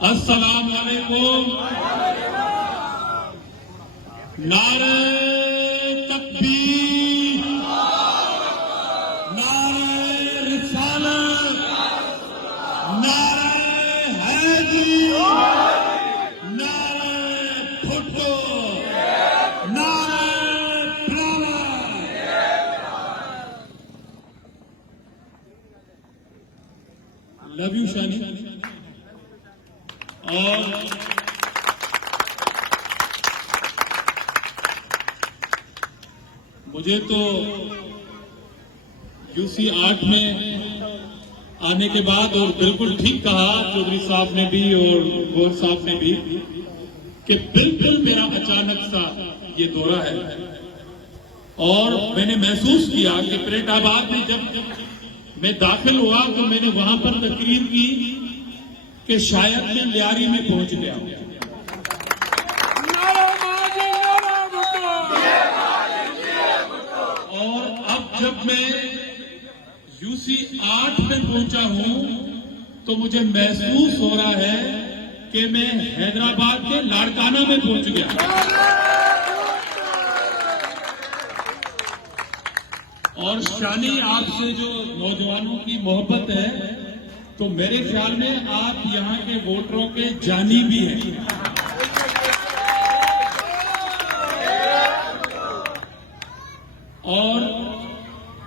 السلام علیکم. نعرہ تکبیر، نعرہ رسالت، نعرہ حیدری، نعرہ بھٹو، نعرہ پراوا. Love you Shani. اور مجھے تو UC 8 میں آنے کے بعد، اور بالکل ٹھیک کہا چودھری صاحب نے بھی اور گور صاحب نے بھی، کہ بالکل میرا اچانک سا یہ دورہ ہے. اور میں نے محسوس کیا کہ پریٹ آباد میں جب میں داخل ہوا تو میں نے وہاں پر تقریر کی کہ شاید میں لیاری میں پہنچ گیا. اور اب جب میں UC 8 میں پہنچا ہوں تو مجھے محسوس ہو رہا ہے کہ میں حیدرآباد کے لاڑکانہ میں پہنچ گیا. اور شانی، آپ سے جو نوجوانوں کی محبت ہے تو میرے خیال میں آپ یہاں کے ووٹروں کے جانی بھی ہیں. اور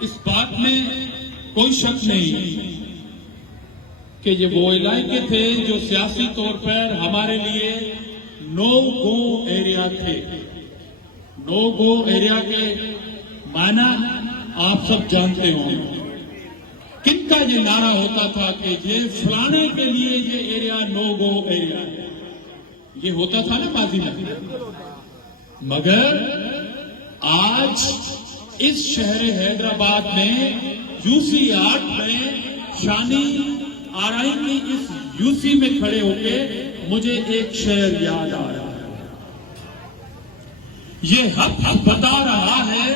اس بات میں کوئی شک نہیں کہ یہ وہ علاقے تھے جو سیاسی طور پر ہمارے لیے نو گو ایریا تھے. نو گو ایریا کے معنی آپ سب جانتے ہوں. کن کا یہ نعرہ ہوتا تھا کہ یہ فلانے کے لیے یہ ایریا نو گو ایریا ہے، یہ ہوتا تھا نا ماضی میں. مگر آج اس شہر حیدرآباد میں UC 8 میں شانی آرائی کی اس UC میں کھڑے ہو کے مجھے ایک شعر یاد آ رہا ہے. یہ حق بتا رہا ہے،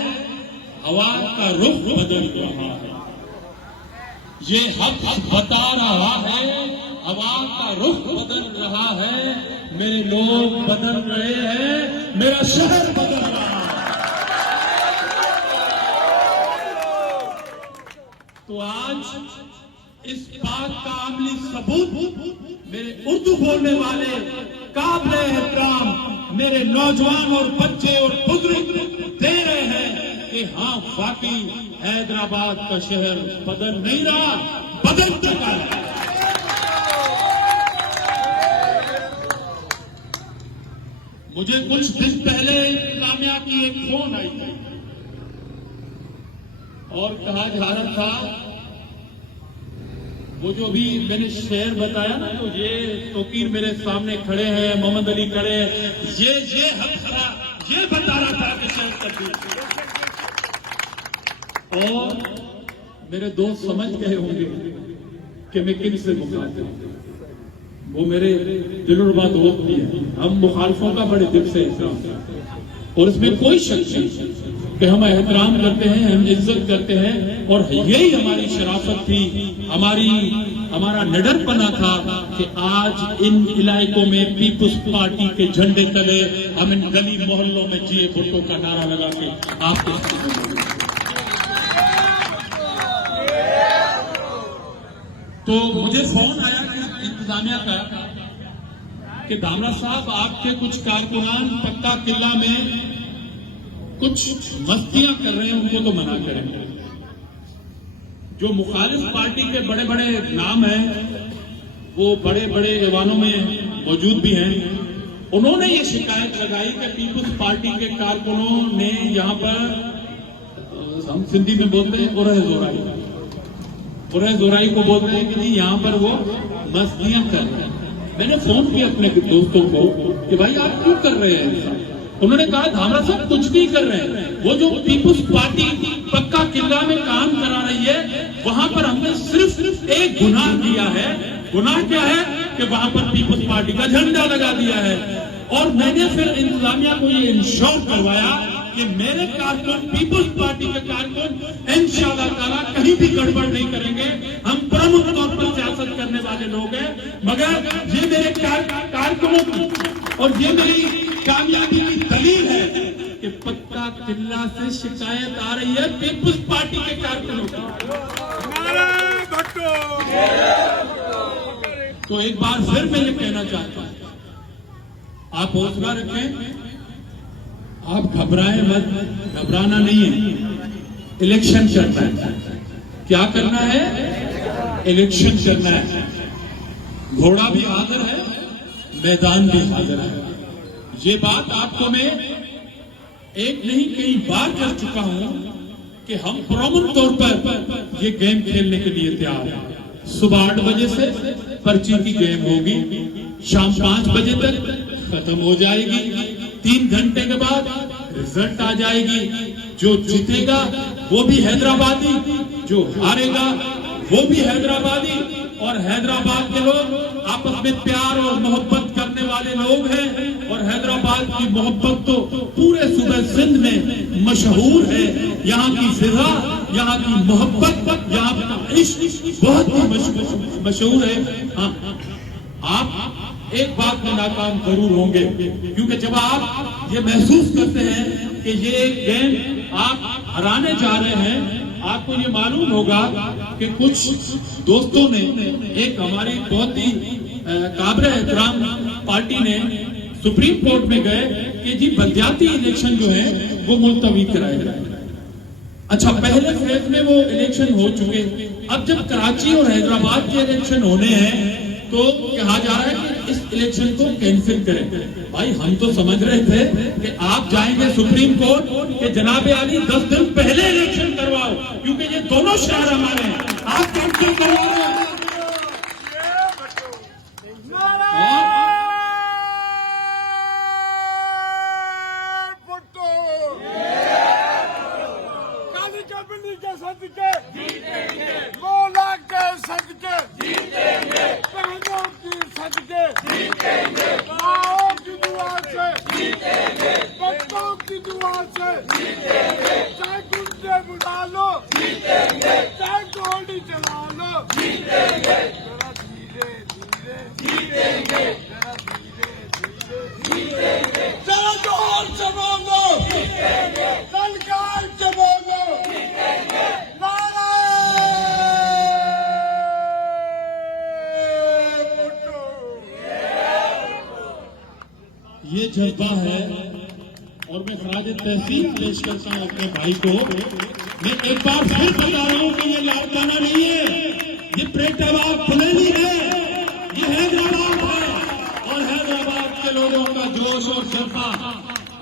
ہوا کا رخ بدل رہا ہے. یہ حق بتا رہا ہے، ہوا کا رخ بدل رہا ہے. میرے لوگ بدل رہے ہیں، میرا شہر بدل رہا ہے. تو آج اس بات کا عملی ثبوت میرے اردو بولنے والے قابل احترام میرے نوجوان اور بچے اور بزرگ دے رہے ہیں کہ ہاں واقعی حیدرآباد کا شہر بدل نہیں رہا، بدل چکا ہے. مجھے کچھ دن پہلے انتظامیہ کی ایک فون آئی تھی اور کہا جا رہا تھا وہ جو بھی میں نے شعر بتایا نا، تو یہ توقیر میرے سامنے کھڑے ہیں، محمد علی کھڑے ہیں، یہ حق تھا، یہ بتا رہا تھا کہ شعر تبدیل. اور میرے دوست سمجھ گئے ہوں گے کہ میں کن سے مخاطب ہوں. وہ میرے دلربا دوست بھی ہیں. ہم مخالفوں کا بڑے دل سے احترام کرتے ہیں اور اس میں کوئی شک نہیں کہ ہم احترام کرتے ہیں، ہم عزت کرتے ہیں. اور یہی ہماری شرافت تھی، ہمارا نڈر پنا تھا کہ آج ان علاقوں میں پیپلز پارٹی کے جھنڈے تلے ہم ان گلی محلوں میں جیے بھٹو کا نعرہ لگا کے آپ کو. تو مجھے فون آیا کہ انتظامیہ کا کہ دھامرا صاحب آپ کے کچھ کارکنان پکا قلعہ میں کچھ مستیاں کر رہے ہیں، ان کو تو منع کریں. جو مخالف پارٹی کے بڑے بڑے نام ہیں وہ بڑے بڑے ایوانوں میں موجود بھی ہیں. انہوں نے یہ شکایت لگائی کہ پیپلز پارٹی کے کارکنوں نے یہاں پر، ہم سندھی میں بولتے ہیں قرہ زورائی، قرہ زورائی کو بولتے ہیں کہ نہیں، یہاں پر وہ مستیاں کر رہے ہیں. میں نے فون کیا اپنے دوستوں کو کہ بھائی آپ کیوں کر رہے ہیں؟ انہوں نے کہا دھامرا صاحب کچھ نہیں کر رہے ہیں. وہ جو پیپلز پارٹی پکا قلعہ میں کام کرا رہی ہے وہاں پر ہم نے صرف ایک گناہ کیا ہے. گناہ کیا ہے کہ وہاں پر پیپلز پارٹی کا جھنڈا لگا دیا ہے. اور میں نے پھر انتظامیہ کو یہ انشور کروایا کہ میرے کارکن، پیپلز پارٹی کے کارکن انشاءاللہ تعالیٰ کہیں بھی گڑبڑ نہیں کریں گے. ہم پرامن طور پر سیاست کرنے والے لوگ ہیں، مگر یہ میرے کارکنوں کی اور یہ میری کامیابی کی دلیل ہے کہ پکا قلعہ سے شکایت آ رہی ہے پیپلز پارٹی کے کارکنوں کی۔ تو ایک بار پھر میں یہ کہنا چاہتا ہوں، آپ حوصلہ رکھیں، آپ گھبرائیں مت، گھبرانا نہیں ہے، الیکشن کرنا ہے۔ کیا کرنا ہے؟ الیکشن کرنا ہے۔ گھوڑا بھی حاضر ہے، میدان بھی حاضر ہے۔ یہ بات آپ کو میں ایک نہیں کئی بار کر چکا ہوں کہ ہم پرامن طور پر یہ گیم کھیلنے کے لیے تیار ہیں۔ صبح 8 بجے سے پرچی کی گیم ہوگی، شام 5 بجے تک ختم ہو جائے گی، 3 گھنٹے کے بعد رزلٹ آ جائے گی۔ جو جیتے گا وہ بھی حیدرآبادی، جو ہارے گا وہ بھی حیدرآبادی، اور حیدرآباد کے لوگ آپس میں پیار اور محبت کرنے والے لوگ ہیں، اور حیدرآباد کی محبت تو پورے صوبہ سندھ میں مشہور ہے۔ یہاں کی فضا، یہاں کی محبت، یہاں کا عشق بہت ہی مشہور ہے۔ ہاں، آپ ایک بات میں ناکام ضرور ہوں گے، کیونکہ جب آپ یہ محسوس کرتے ہیں کہ یہ ایک گیم آپ ہرانے جا رہے ہیں، آپ کو یہ معلوم ہوگا کہ کچھ دوستوں نے، ایک ہماری بہت ہی قابل احترام پارٹی نے سپریم کورٹ میں گئے کہ جی بلدیاتی الیکشن جو ہے وہ ملتوی کرائے جائے۔ اچھا، پہلے فیز میں وہ الیکشن ہو چکے، اب جب کراچی اور حیدرآباد کے الیکشن ہونے ہیں تو کہا جا رہا ہے کہ اس الیکشن کو کینسل کریں۔ بھائی ہم تو سمجھ رہے تھے کہ آپ جائیں گے سپریم کورٹ کہ جناب عالی 10 دن پہلے الیکشن کرواؤ، کیونکہ یہ دونوں شہر ہمارے ہیں، آپ کینسل کرواؤ۔ یہ جذبہ ہے، اور میں خراج تحسین پیش کرتا ہوں اپنے بھائی کو۔ میں ایک بار پھر بتا رہا ہوں کہ یہ لاڑکانہ نہیں ہے، یہ پریٹاباد پھلینی ہے، یہ حیدرآباد ہے، اور حیدرآباد کے لوگوں کا جوش اور جذبہ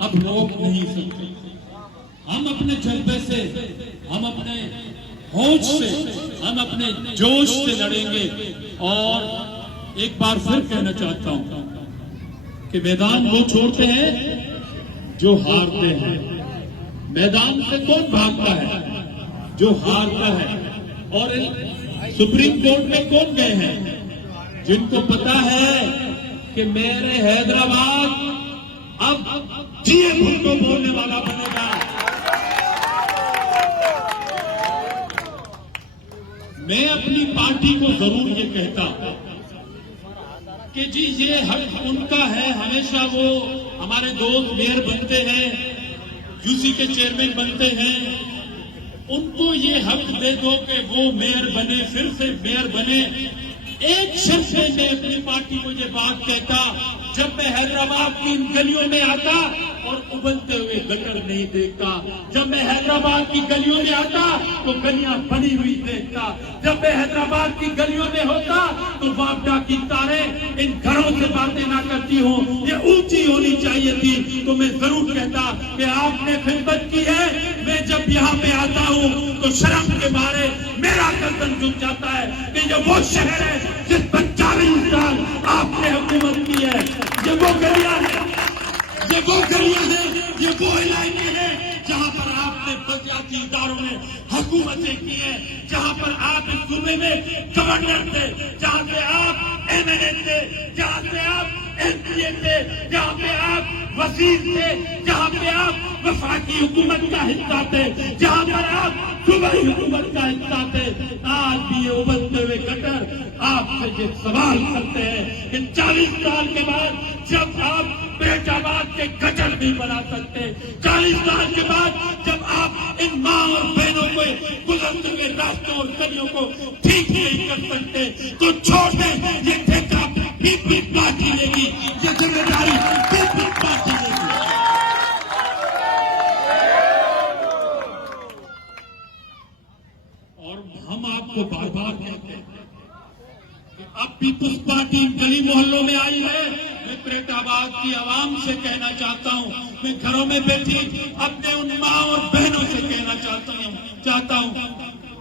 اب روک نہیں سکتے۔ ہم اپنے جذبے سے، ہم اپنے ہوش سے، ہم اپنے جوش سے لڑیں گے۔ اور ایک بار پھر کہنا چاہتا ہوں کہ میدان وہ چھوڑتے ہیں جو ہارتے ہیں، میدان سے کون بھاگتا ہے؟ جو ہارتا ہے۔ اور سپریم کورٹ میں کون گئے ہیں؟ جن کو پتا ہے کہ میرے حیدرآباد اب جیے بھٹو بولنے والا بنے گا۔ میں اپنی پارٹی کو ضرور یہ کہتا کہ جی یہ حق ان کا ہے، ہمیشہ وہ ہمارے دوست میئر بنتے ہیں، یو سی کے چیئرمین بنتے ہیں، ان کو یہ حق دے دو کہ وہ میئر بنے، پھر سے میئر بنے۔ ایک شخص سے میں اپنی پارٹی کو یہ بات کہتا، جب میں حیدرآباد کی ان گلیوں میں آتا اور ابلتے ہوئے گٹر نہیں دیکھتا، جب میں حیدرآباد کی گلیوں میں آتا تو گلیاں بنی ہوئی دیکھتا، جب میں حیدرآباد کی گلیوں میں ہوتا تو واپڈا کی تاریں ان گھروں سے باتیں نہ کرتی ہوں، یہ اونچی ہونی چاہیے تھی۔ تو میں ضرور کہتا کہ آپ نے خدمت کی ہے، میں جب یہاں پہ آتا ہوں تو شرم کے مارے میرا گردن جھک جاتا ہے کہ یہ وہ شہر ہے جس پر 40 سال آپ نے حکومت کی ہے، یہ وہ گلیاں ہیں، یہ وہ گلیاں ہیں، یہ وہ علاقے ہیں جہاں پر آپ نے بلدیاتی اداروں میں حکومتیں کی ہیں، جہاں پر آپ اس صوبے میں گورنر تھے، جہاں سے آپ ایم این اے تھے، جہاں سے آپ MPA تھے, جہاں پہ آپ وزیر تھے, جہاں پہ آپ وفاقی حکومت کا حصہ تھے, جہاں پر آپ صوبائی حکومت کا حصہ تھے, آج بھی یہ ابلتے ہوئے گٹر آپ سے یہ سوال کرتے ہیں کہ 40 سال کے بعد جب آپ بیٹ آباد کے گٹر نہیں بنا سکتے, 40 سال کے بعد جب آپ ان ماں اور بہنوں کو گزرتے ہوئے راستوں اور گلیوں کو ٹھیک نہیں کر سکتے, تو چھوڑ دیں. یہ ٹھیکہ پیپلز پارٹی لے گی, یہ ذمہ داری پیپلز پارٹی لے گی. اور ہم آپ کو بار بار کہتے ہیں کہ اب پیپلز پارٹی گلی محلوں میں آئی ہے. میں بریٹ آباد کی عوام سے کہنا چاہتا ہوں, میں گھروں میں بیٹھی اپنے ان ماں اور بہنوں سے کہنا چاہتا ہوں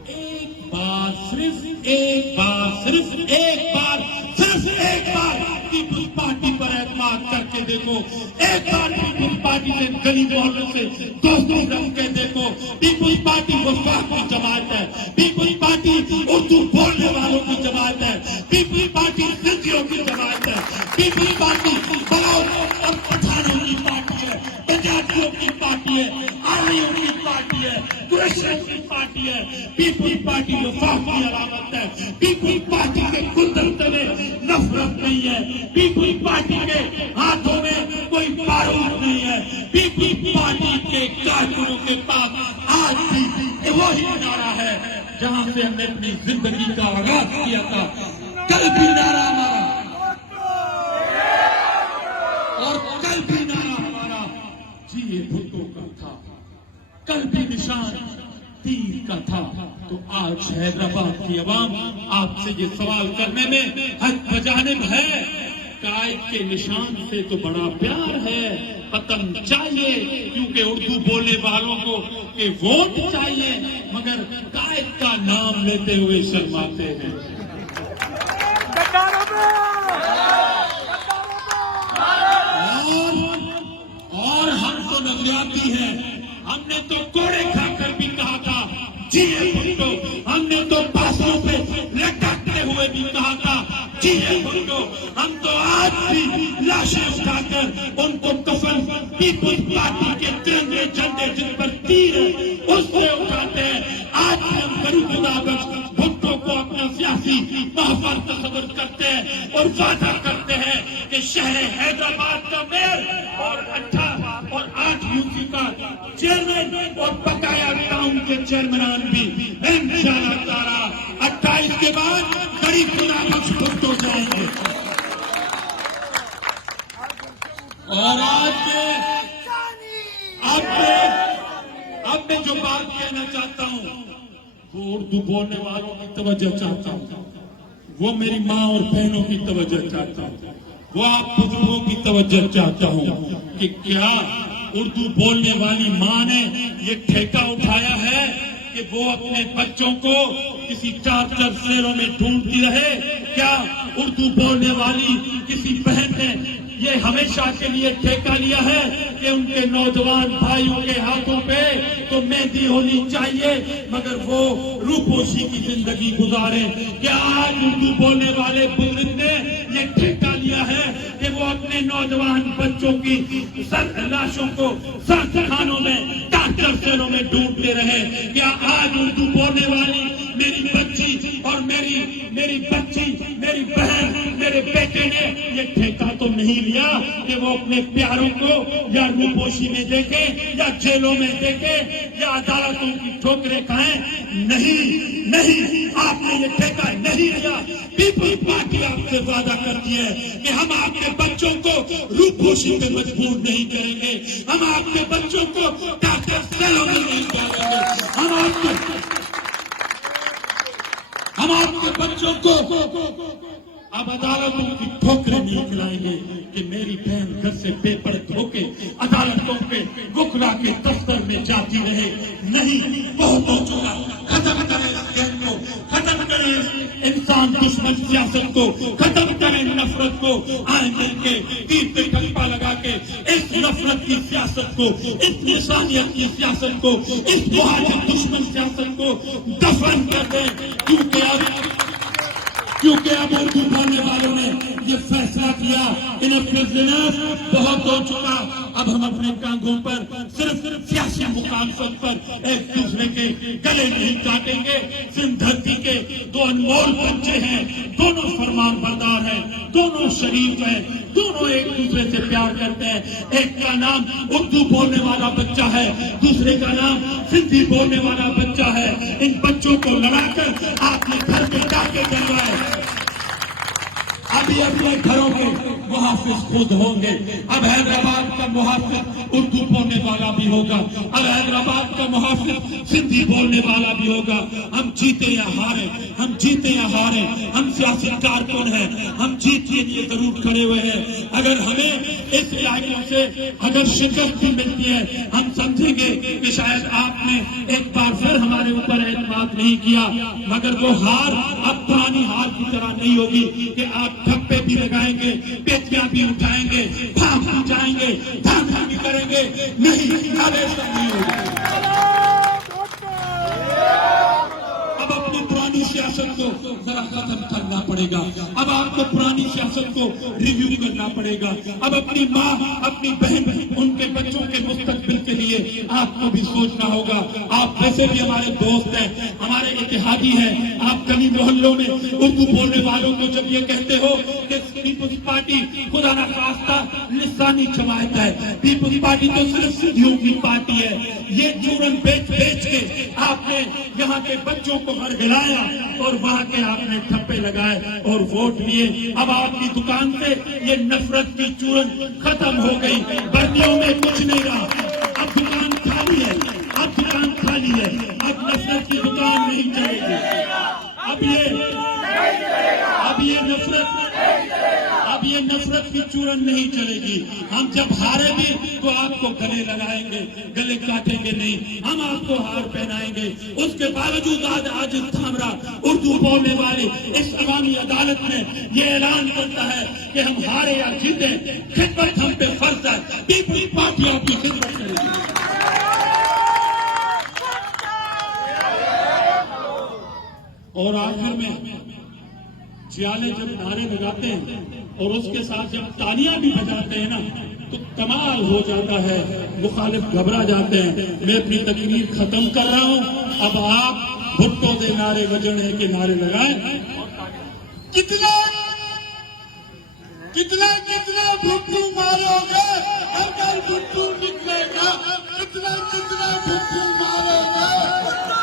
ایک بار, صرف ایک بار, صرف ایک بار, صرف ایک بار پیپلز پارٹی پر اعتماد کر کے دیکھو. ایک بار پیپلز پارٹی سے گلی محلوں سے دوستی رکھ کے دیکھو. پیپلز پارٹی وفاق کی جماعت ہے, پیپلز پارٹی اردو بولنے والوں کی جماعت ہے, پیپلز پارٹی سندھیوں کی جماعت ہے, پیپلز پارٹی بلوچ اور پٹھانوں کی پارٹی ہے, پنجابیوں کی پارٹی ہے, آریوں کی پارٹی ہے, کرسچن کی پارٹی ہے. پیپلز پارٹی وفاق کی علامت ہے. پیپلز پارٹی کے گلدستے میں نفرت نہیں ہے, پیپلز پارٹی کے ہاتھوں میں کوئی بارود نہیں ہے. پیپلز پارٹی کے کارکنوں کے پاس آج بھی وہی نعرہ ہے جہاں سے ہم نے اپنی زندگی کا آغاز کیا تھا. کل بھی نعرہ ہمارا, اور کل بھی نعرہ ہمارا جی بھٹو کا تھا, کل بھی نشان تیر کا تھا. تو آج حیدرآباد کی عوام آپ سے یہ سوال کرنے میں حق بجانب ہے. قائد کے نشان سے تو بڑا پیار ہے, پتنگ چاہیے کیونکہ اردو بولنے والوں کو کہ ووٹ چاہیے, مگر قائد کا نام لیتے ہوئے شرماتے ہیں. اور ہم تو نظریاتی ہیں, ہم نے تو کوڑے کھا کر بھی کہا تھا جی بھٹو, ہم نے تو باسوں پہ لٹکتے ہوئے بھی کہا تھا جی بھٹو. ہم تو آج بھی لاشیں اٹھا کر ان کو کفن پیپلز پارٹی کے ترنگے جھنڈے جن پر تیر ہے اس سے اٹھاتے ہیں. آج بھی ہم غریب خدا بخش بھٹو کو اپنا سیاسی محور تصور کرتے ہیں اور وعدہ کرتے ہیں کہ شہر حیدرآباد کا میئر اور 8 یوسی کا چیئرمین اور بقایا ٹاؤن کے چیئرمینان بھی انشاءاللہ تعالی 28 کے بعد غریب خدا بخش بھٹو جائیں گے. اور اب میں جو بات کہنا چاہتا ہوں وہ اردو بولنے والوں کی توجہ چاہتا ہوں, وہ میری ماں اور بہنوں کی توجہ چاہتا ہوں, وہ آپ بزرگوں کی توجہ چاہتا ہوں کہ کیا اردو بولنے والی ماں نے یہ ٹھیکہ اٹھایا ہے کہ وہ اپنے بچوں کو کسی چار شہروں میں ڈھونڈتی رہے؟ کیا اردو بولنے والی کسی بہن نے یہ ہمیشہ کے لیے ٹھیکہ لیا ہے کہ ان کے نوجوان بھائیوں کے ہاتھوں پہ تو مہندی ہونی چاہیے مگر وہ روپوشی کی زندگی گزارے؟ کیا آج اردو بولنے والے بزرگ نے یہ ٹھیکہ لیا ہے کہ وہ اپنے نوجوان بچوں کی لاشوں کو سخت خانوں میں ڈاکٹر شہروں میں ڈھونڈتے رہے؟ کیا آج اردو بولنے والی میری بچی اور میری بچی میری بہن میرے بیٹے نے یہ ٹھیکہ تو نہیں لیا کہ وہ اپنے پیاروں کو یا روپوشی میں دیکھے یا جیلوں میں دیکھے یا عدالتوں کی ٹھوکریں کھائیں؟ نہیں, آپ نے یہ ٹھیکہ نہیں لیا. پیپلز پارٹی آپ سے وعدہ کرتی ہے کہ ہم آپ کے بچوں کو روپوشی پہ مجبور نہیں کریں گے, ہم آپ کے بچوں کو ڈاکٹر سیلوں میں نہیں ڈالیں گے, ہم آپ کے بچوں کو اب عدالتوں کی ٹھوکریں نہیں کھلائیں گے کہ میری بہن گھر سے بے پردہ ہو کے عدالتوں پہ گکھلا کے دفتر میں جاتی رہے. نہیں, بہت ہو چکا. ختم کریں اس گیم کو, ختم کریں انسان دشمن سیاست کو, ختم کریں نفرت کو. آئیں مل کے تیر پہ ٹھپا لگا کے اس نفرت کی سیاست کو, اس انسانیت کی سیاست کو, اس مہاجر دشمن سیاست کو دفن کر دیں. کیونکہ اب اردو بولنے والوں نے یہ فیصلہ کیا گیا، بہت ہو چکا، اب ہم اپنے کاندھوں پر صرف سیاسی مخالفت پر ایک دوسرے کے گلے نہیں کاٹیں گے۔ سندھ دھرتی کے دو انمول بچے ہیں، دونوں فرمان بردار ہیں، دونوں شریف ہیں، دونوں ایک دوسرے سے پیار کرتے ہیں۔ ایک کا نام اردو بولنے والا بچہ ہے، دوسرے کا نام سندھی بولنے والا بچہ ہے۔ ان بچوں کو لڑا کر آپ نے گھر میں ڈاکے ڈلوائے۔ ابھی اپنے گھروں کے محافظ خود ہوں گے۔ اب حیدرآباد کا محافظ اردو بولنے والا بھی ہوگا، اب حیدرآباد کا محافظ سندھی بولنے والا بھی ہوگا۔ ہم جیتے یا ہارے، ہم جیتے یا ہارے، ہم سیاسی کارکن ہیں، ہم جیت کے لیے ضرور کھڑے ہوئے ہیں۔ اگر ہمیں اس علاقوں سے اگر شکست بھی ملتی ہے، ہم سمجھیں گے کہ شاید آپ نے ایک بار پھر ہمارے اوپر اعتماد نہیں کیا، مگر وہ ہار اب پرانی ہار کی طرح نہیں ہوگی کہ آپ ٹھپے بھی لگائیں گے، پیٹیاں بھی اٹھائیں گے، بھاگ بھی جائیں گے، دھاندلی بھی کریں گے، نہیں، ایسا نہیں ہوگا۔ اب اپنی پرانی سیاست کو ذرا ختم کرنا پڑے گا، اب آپ کو پرانی سیاست کو ریویو کرنا پڑے گا، اب اپنی ماں، اپنی بہن، ان کے بچوں کے مستقبل کے لیے آپ کو بھی سوچنا ہوگا۔ آپ ویسے بھی ہمارے دوست ہیں، ہمارے اتحادی ہیں، آپ گلی محلوں میں اردو بولنے والوں کو جب یہ کہتے ہو کہ پیپلز پارٹی خدا نہ خواستہ لسانی جماعت ہے، پیپلز پارٹی تو صرف سندھیوں کی پارٹی ہے، یہ چورن بیچ بیچ کے آپ نے یہاں کے بچوں کو ہرگلایا اور وہاں کے آپ نے ٹھپے لگائے اور ووٹ لیے۔ اب آپ کی دکان سے یہ نفرت کی چورن ختم ہو گئی، برنیوں میں کچھ نہیں رہا، اب دکان خالی ہے، اب دکان خالی ہے، اب نفرت کی دکان نہیں چلے گی، اب یہ نفرت کی چورن نہیں چلے گی۔ ہم جب ہارے بھی تو آپ کو گلے لگائیں گے، گلے کاٹیں گے نہیں، ہم آپ کو ہار پہنائیں گے۔ اس کے باوجود آج تھامرا اردو بولنے والے اس عوامی عدالت میں یہ اعلان کرتا ہے کہ ہم ہارے یا جیتے، خدمت ہم پہ فرض ہے، پیپلز پارٹی آپ کی خدمت کرے گی۔ اور آخر میں چیالے جب نعرے لگاتے ہیں اور اس کے ساتھ جب تالیاں بھی بجاتے ہیں نا تو کمال ہو جاتا ہے، مخالف گھبرا جاتے ہیں۔ میں اپنی تقریر ختم کر رہا ہوں، اب آپ بھٹو دے نعرے بجنے کے نعرے لگائیں۔ کتنا بھٹو مارو گے، اگر بھٹو نکلے گا، کتنا بھٹو مارو گے۔